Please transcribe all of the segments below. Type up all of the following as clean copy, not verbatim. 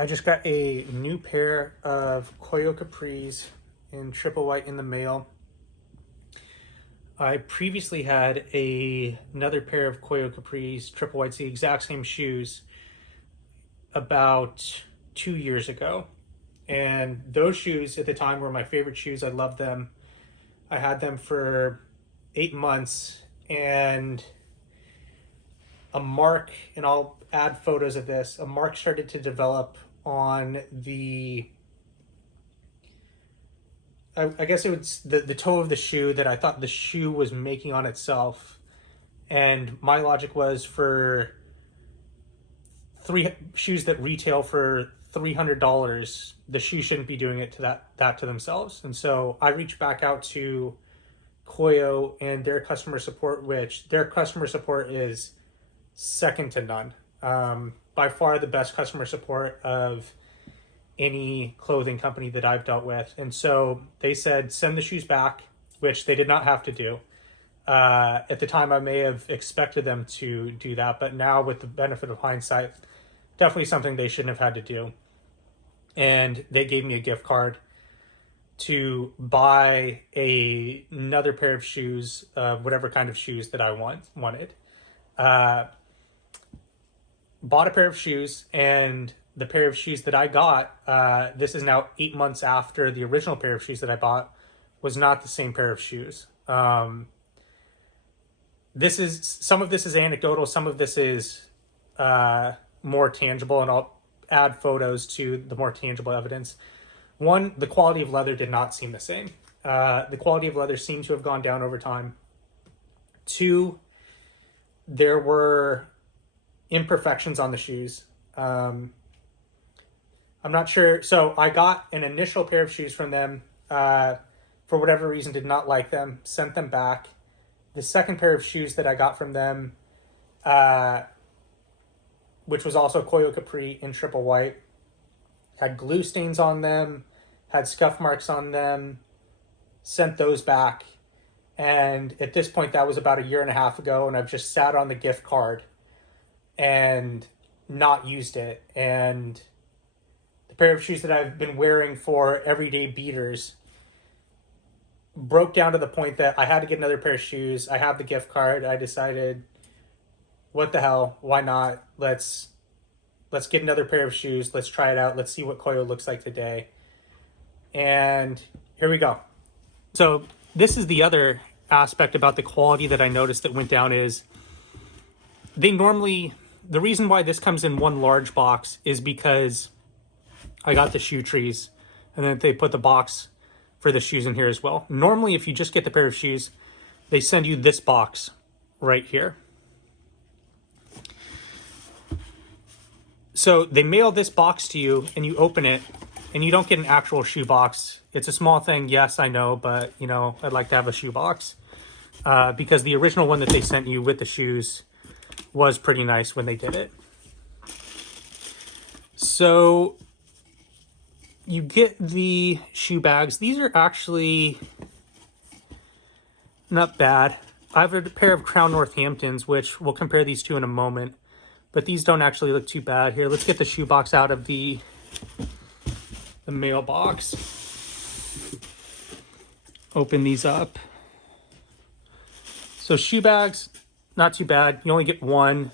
I just got a new pair of Koio Capris in triple white in the mail. I previously had another pair of Koio Capris triple whites, the exact same shoes, about 2 years ago. And those shoes at the time were my favorite shoes. I loved them. I had them for 8 months, and a mark, and I'll add photos of this, a mark started to develop on I guess it was the toe of the shoe that I thought the shoe was making on itself. And my logic was, for three shoes that retail for $300, the shoe shouldn't be doing it to that to themselves. And so I reached back out to Koio and their customer support, which their customer support is second to none. By far the best customer support of any clothing company that I've dealt with. And so they said, send the shoes back, which they did not have to do. At the time, I may have expected them to do that, but now with the benefit of hindsight, definitely something they shouldn't have had to do. And they gave me a gift card to buy another pair of shoes, whatever kind of shoes that I wanted. Bought a pair of shoes, and the pair of shoes that I got, this is now 8 months after the original pair of shoes that I bought, was not the same pair of shoes. Some of this is anecdotal, some of this is more tangible, and I'll add photos to the more tangible evidence. One, the quality of leather did not seem the same. The quality of leather seemed to have gone down over time. Two, there were imperfections on the shoes. I'm not sure. So I got an initial pair of shoes from them. For whatever reason, did not like them, sent them back. The second pair of shoes that I got from them, which was also Koio Capri in triple white, had glue stains on them, had scuff marks on them, sent those back. And at this point, that was about a year and a half ago, and I've just sat on the gift card and not used it. And the pair of shoes that I've been wearing for everyday beaters broke down to the point that I had to get another pair of shoes. I have the gift card. I decided, what the hell, why not? Let's get another pair of shoes. Let's try it out. Let's see what Koio looks like today. And here we go. So this is the other aspect about the quality that I noticed that went down is the reason why this comes in one large box is because I got the shoe trees, and then they put the box for the shoes in here as well. Normally, if you just get the pair of shoes, they send you this box right here. So they mail this box to you, and you open it, and you don't get an actual shoe box. It's a small thing, yes, I know, but I'd like to have a shoe box because the original one that they sent you with the shoes was pretty nice when they did it. So you get the shoe bags. These are actually not bad. I have a pair of Crown Northamptons, which we'll compare these two in a moment, but these don't actually look too bad. Here, let's get the shoe box out of the mailbox. Open these up. So shoe bags, not too bad. You only get one,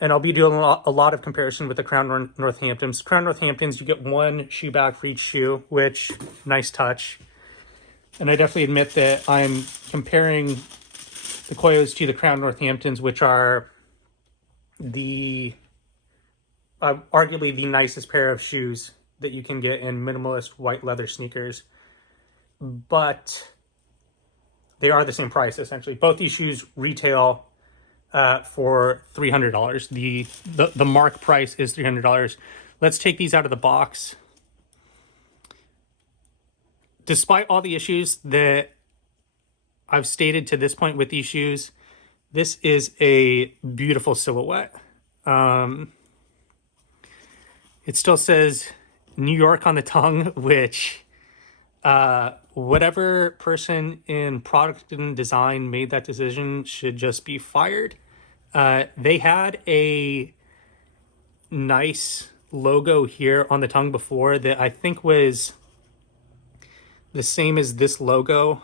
and I'll be doing a lot of comparison with the Crown Northamptons. Crown Northamptons, you get one shoe bag for each shoe, which, nice touch. And I definitely admit that I'm comparing the Koios to the Crown Northamptons, which are arguably the nicest pair of shoes that you can get in minimalist white leather sneakers. But they are the same price, essentially. Both these shoes retail for $300. The mark price is $300. Let's take these out of the box. Despite all the issues that I've stated to this point with these shoes, this is a beautiful silhouette. It still says New York on the tongue, which whatever person in product and design made that decision should just be fired. They had a nice logo here on the tongue before that I think was the same as this logo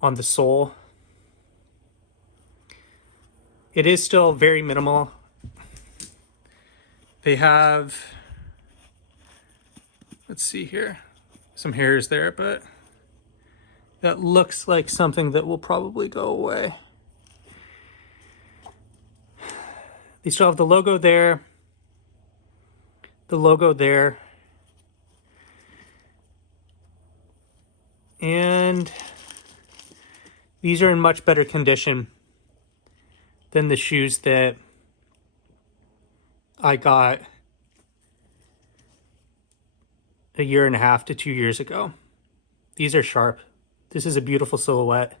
on the sole. It is still very minimal. They have, let's see here, some hairs there, but that looks like something that will probably go away. They still have the logo there, the logo there, and these are in much better condition than the shoes that I got a year and a half to 2 years ago. These are sharp. This is a beautiful silhouette.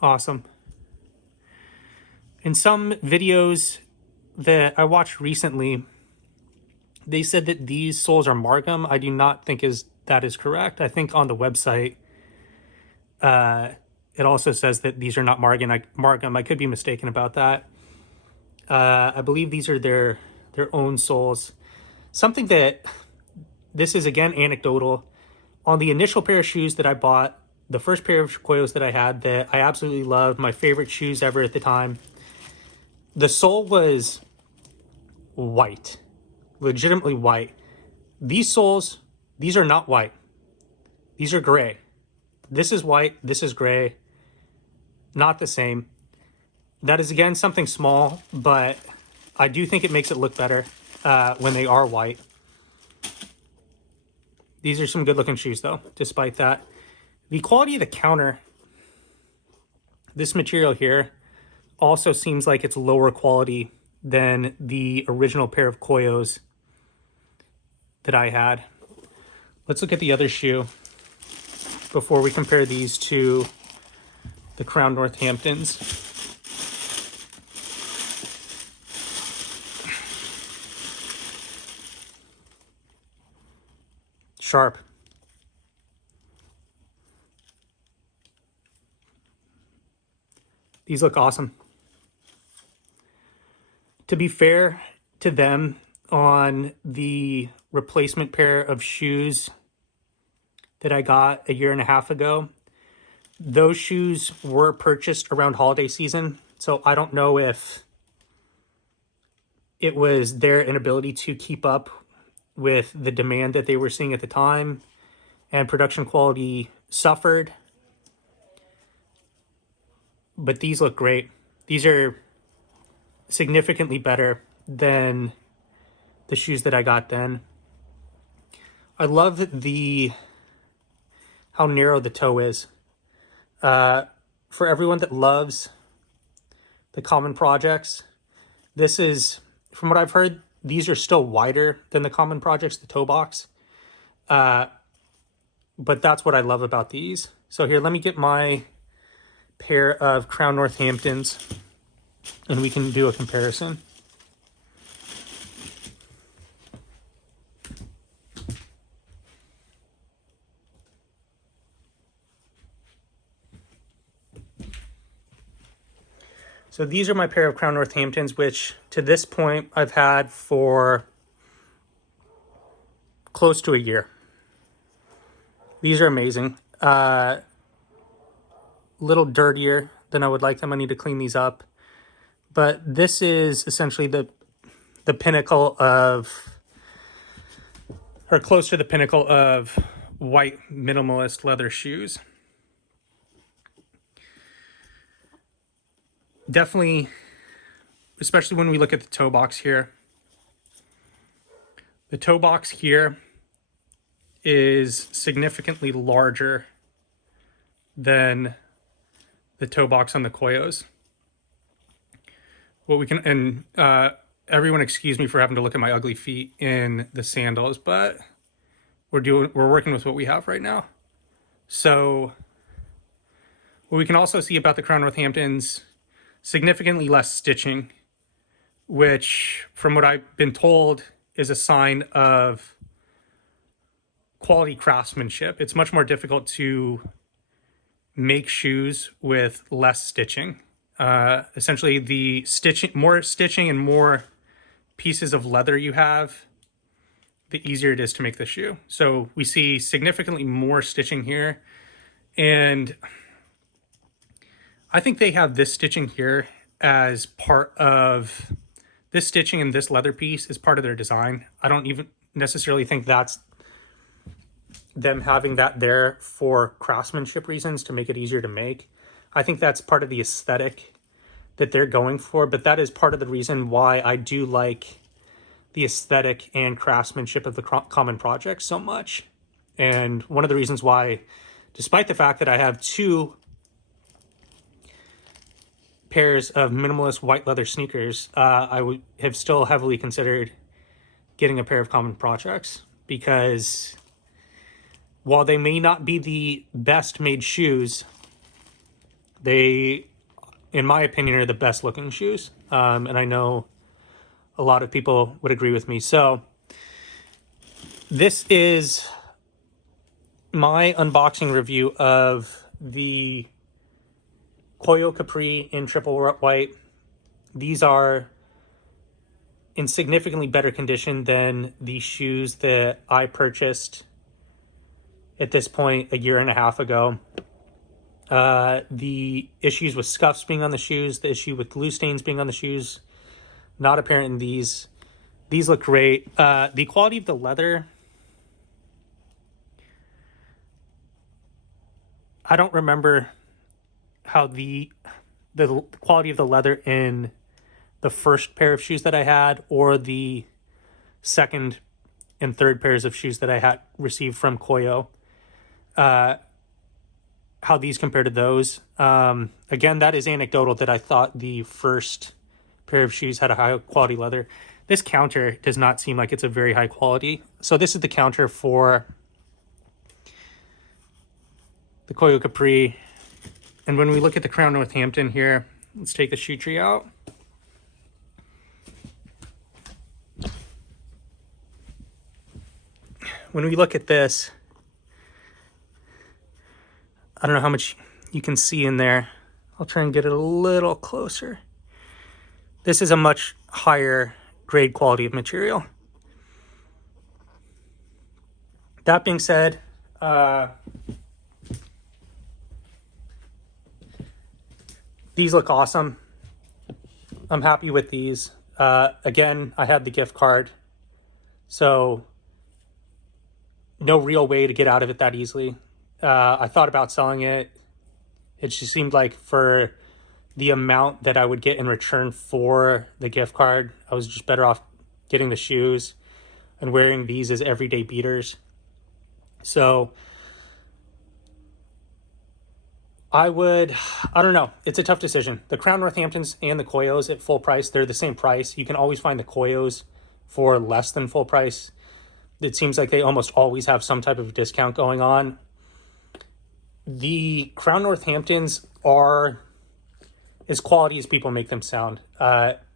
Awesome. In some videos that I watched recently, they said that these soles are Margam. I do not think that is correct. I think on the website, it also says that these are not Margam. I could be mistaken about that. I believe these are their own soles. Something that, this is again anecdotal, on the initial pair of shoes that I bought, the first pair of Koios that I had that I absolutely loved, my favorite shoes ever at the time, the sole was white, legitimately white. These soles, these are not white. These are gray. This is white, this is gray. Not the same. That is, again, something small, but I do think it makes it look better when they are white. These are some good-looking shoes, though, despite that. The quality of the counter, this material here, also seems like it's lower quality than the original pair of Koios that I had. Let's look at the other shoe before we compare these to the Crown Northamptons. Sharp. These look awesome. To be fair to them, on the replacement pair of shoes that I got a year and a half ago, those shoes were purchased around holiday season, so I don't know if it was their inability to keep up with the demand that they were seeing at the time, and production quality suffered. But these look great. These are significantly better than the shoes that I got then. I love how narrow the toe is. For everyone that loves the common projects, this is, from what I've heard, these are still wider than the common projects, the toe box. But that's what I love about these. So here, let me get my pair of Crown Northamptons and we can do a comparison. So these are my pair of Crown Northamptons, which to this point I've had for close to a year. These are amazing. Little dirtier than I would like them. I need to clean these up. But this is essentially the pinnacle of, or close to the pinnacle of, white minimalist leather shoes. Definitely, especially when we look at the toe box here. The toe box here is significantly larger than the toe box on the Koios. What we can, and everyone excuse me for having to look at my ugly feet in the sandals, but we're working with what we have right now. So what we can also see about the Crown Northamptons, significantly less stitching, which from what I've been told is a sign of quality craftsmanship. It's much more difficult to make shoes with less stitching. Essentially, the more stitching and more pieces of leather you have, the easier it is to make the shoe. So we see significantly more stitching here. And I think they have this stitching here as part of this stitching, and this leather piece is part of their design. I don't even necessarily think that's them having that there for craftsmanship reasons to make it easier to make. I think that's part of the aesthetic that they're going for, but that is part of the reason why I do like the aesthetic and craftsmanship of the common project so much. And one of the reasons why, despite the fact that I have 2 pairs of minimalist white leather sneakers, I would have still heavily considered getting a pair of common projects, because while they may not be the best made shoes, they, in my opinion, are the best looking shoes. And I know a lot of people would agree with me. So this is my unboxing review of the Koio Capri in triple white. These are in significantly better condition than the shoes that I purchased at this point a year and a half ago. The issues with scuffs being on the shoes, the issue with glue stains being on the shoes, not apparent in these. These look great. The quality of the leather, I don't remember how the quality of the leather in the first pair of shoes that I had, or the second and third pairs of shoes that I had received from Koio, how these compare to those. Again, that is anecdotal, that I thought the first pair of shoes had a high quality leather. This counter does not seem like it's a very high quality. So this is the counter for the Koio Capri. And when we look at the Crown Northampton here, let's take the shoe tree out. When we look at this, I don't know how much you can see in there. I'll try and get it a little closer. This is a much higher grade quality of material. That being said, these look awesome. I'm happy with these. Again, I had the gift card, so no real way to get out of it that easily. I thought about selling it. It just seemed like for the amount that I would get in return for the gift card, I was just better off getting the shoes and wearing these as everyday beaters. So I don't know. It's a tough decision. The Crown Northamptons and the Koios at full price, they're the same price. You can always find the Koios for less than full price. It seems like they almost always have some type of discount going on. The Crown Northamptons are as quality as people make them sound.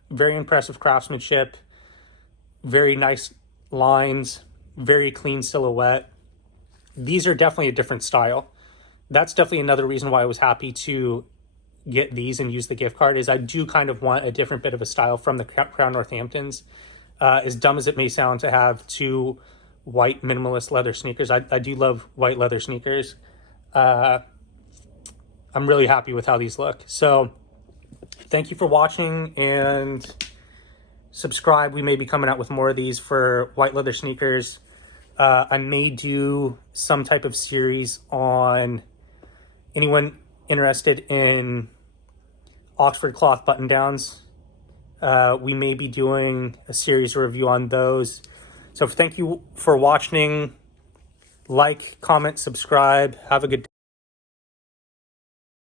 Very impressive craftsmanship, very nice lines, very clean silhouette. These are definitely a different style. That's definitely another reason why I was happy to get these and use the gift card, is I do kind of want a different bit of a style from the Crown Northamptons. As dumb as it may sound to have 2 white minimalist leather sneakers, I do love white leather sneakers. I'm really happy with how these look. So thank you for watching, and subscribe. We may be coming out with more of these for white leather sneakers. I may do some type of series on anyone interested in Oxford cloth button downs. We may be doing a series review on those. So thank you for watching. Like, comment, subscribe. Have a good day.